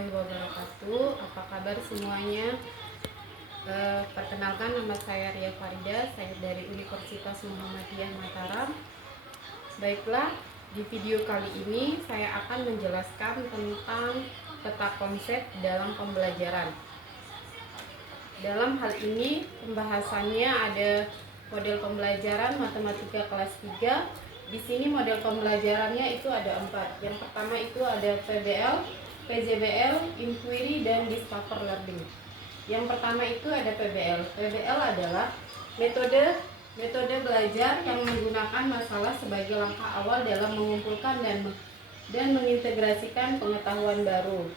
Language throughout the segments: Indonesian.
warahmatullahi wabarakatuh. Apa kabar semuanya? Perkenalkan, nama saya Ria Farida, saya dari Universitas Muhammadiyah Mataram. Baiklah, di video kali ini saya akan menjelaskan tentang peta konsep dalam pembelajaran. Dalam hal ini pembahasannya ada model pembelajaran matematika kelas 3. Di sini model pembelajarannya itu ada 4. Yang pertama itu ada PBL, PJBL, Inquiry, dan Discover Learning. Yang pertama itu ada PBL. PBL adalah metode belajar yang menggunakan masalah sebagai langkah awal dalam mengumpulkan dan mengintegrasikan pengetahuan baru.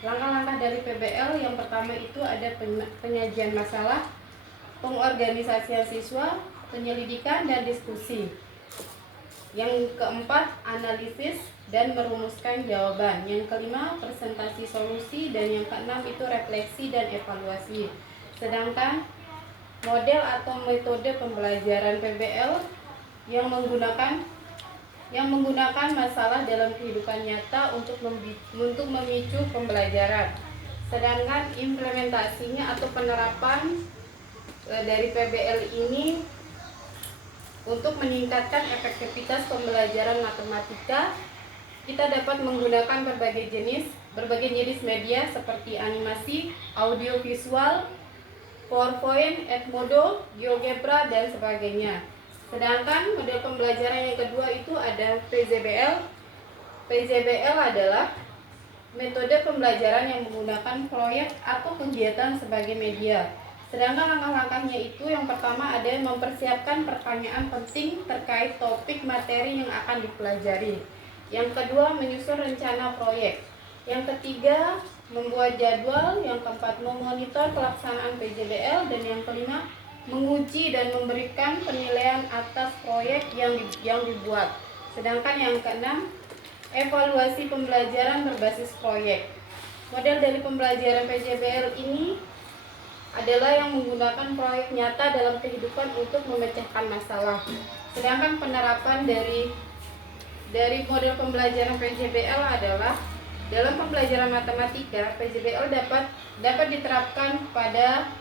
Langkah-langkah dari PBL yang pertama itu ada penyajian masalah, pengorganisasian siswa, penyelidikan, dan diskusi. Yang keempat, analisis dan merumuskan jawaban. Yang kelima, presentasi solusi. Dan yang keenam itu refleksi dan evaluasi. Sedangkan model atau metode pembelajaran PBL yang menggunakan masalah dalam kehidupan nyata untuk memicu pembelajaran. Sedangkan implementasinya atau penerapan dari PBL ini untuk meningkatkan efektivitas pembelajaran matematika, kita dapat menggunakan berbagai jenis media seperti animasi, audiovisual, PowerPoint, Edmodo, GeoGebra, dan sebagainya. Sedangkan model pembelajaran yang kedua itu ada PJBL. PJBL adalah metode pembelajaran yang menggunakan proyek atau kegiatan sebagai media. Sedangkan langkah-langkahnya itu yang pertama ada mempersiapkan pertanyaan penting terkait topik materi yang akan dipelajari. Yang kedua, menyusun rencana proyek. Yang ketiga, membuat jadwal. Yang keempat, memonitor pelaksanaan PJBL. Dan yang kelima, menguji dan memberikan penilaian atas proyek yang dibuat. Sedangkan yang keenam, evaluasi pembelajaran berbasis proyek. Model dari pembelajaran PJBL ini adalah yang menggunakan proyek nyata dalam kehidupan untuk memecahkan masalah. Sedangkan penerapan dari model pembelajaran PJBL adalah dalam pembelajaran matematika, PJBL dapat diterapkan pada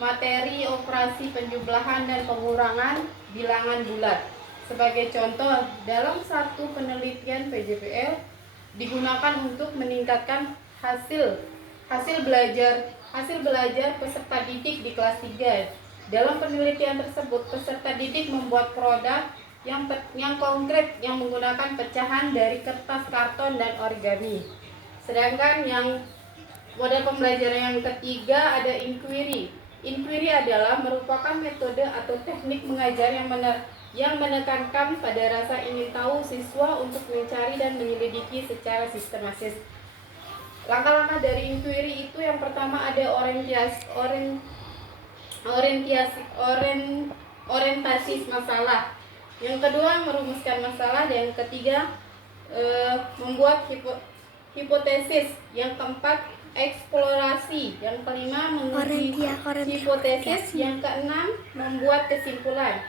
materi operasi penjumlahan dan pengurangan bilangan bulat. Sebagai contoh, dalam satu penelitian PJBL digunakan untuk meningkatkan hasil belajar peserta didik di kelas 3. Dalam penelitian tersebut, peserta didik membuat produk yang konkret yang menggunakan pecahan dari kertas, karton, dan origami. Sedangkan yang model pembelajaran yang ketiga ada inquiry. Inquiry adalah merupakan metode atau teknik mengajar yang menekankan pada rasa ingin tahu siswa untuk mencari dan menyelidiki secara sistematis. Langkah-langkah dari inquiry itu yang pertama ada orientasi masalah. Yang kedua, merumuskan masalah. Dan yang ketiga, membuat hipotesis. Yang keempat, eksplorasi. Yang kelima, menguji hipotesis. Yang keenam, membuat kesimpulan.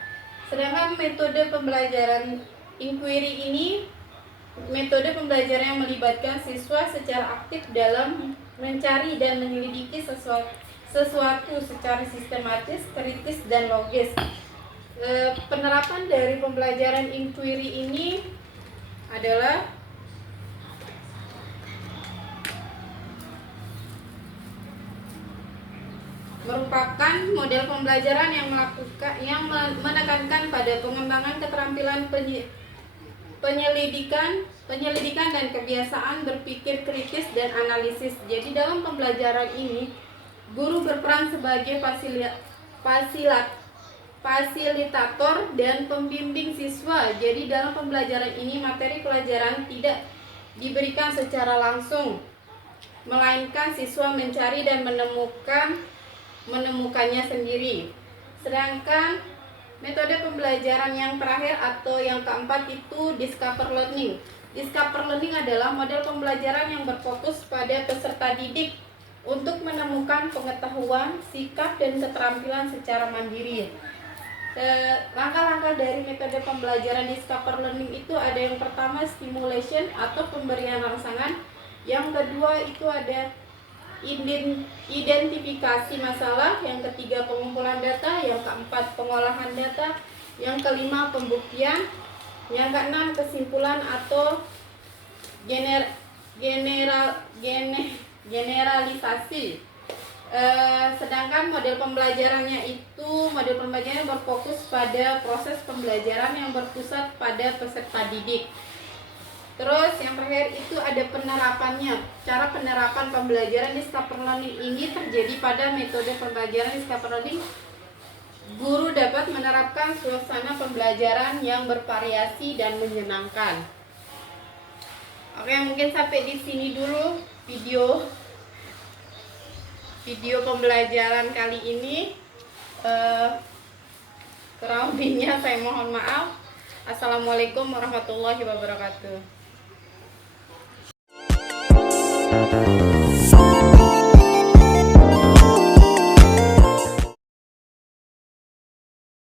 Sedangkan metode pembelajaran inquiry ini metode pembelajaran yang melibatkan siswa secara aktif dalam mencari dan menyelidiki sesuatu secara sistematis, kritis, dan logis. Penerapan dari pembelajaran inquiry ini adalah merupakan model pembelajaran yang menekankan pada pengembangan keterampilan penyelidikan dan kebiasaan berpikir kritis dan analisis. Jadi dalam pembelajaran ini guru berperan sebagai fasilitator dan pembimbing siswa. Jadi dalam pembelajaran ini materi pelajaran tidak diberikan secara langsung, melainkan siswa mencari dan menemukannya sendiri. Sedangkan metode pembelajaran yang terakhir atau yang keempat itu Discover Learning. Discover Learning adalah model pembelajaran yang berfokus pada peserta didik untuk menemukan pengetahuan, sikap, dan keterampilan secara mandiri. Langkah-langkah dari metode pembelajaran Discover Learning itu ada yang pertama stimulation atau pemberian rangsangan. Yang kedua itu ada identifikasi masalah, yang ketiga pengumpulan data, yang keempat pengolahan data, yang kelima pembuktian, yang keenam kesimpulan atau generalisasi. Sedangkan model pembelajarannya berfokus pada proses pembelajaran yang berpusat pada peserta didik. Terus yang terakhir itu ada penerapannya. Cara penerapan pembelajaran di Scaffold Learning ini terjadi pada metode pembelajaran di Scaffold Learning. Guru dapat menerapkan suasana pembelajaran yang bervariasi dan menyenangkan. Oke, mungkin sampai di sini dulu video pembelajaran kali ini. Kurang lebihnya saya mohon maaf. Assalamualaikum warahmatullahi wabarakatuh.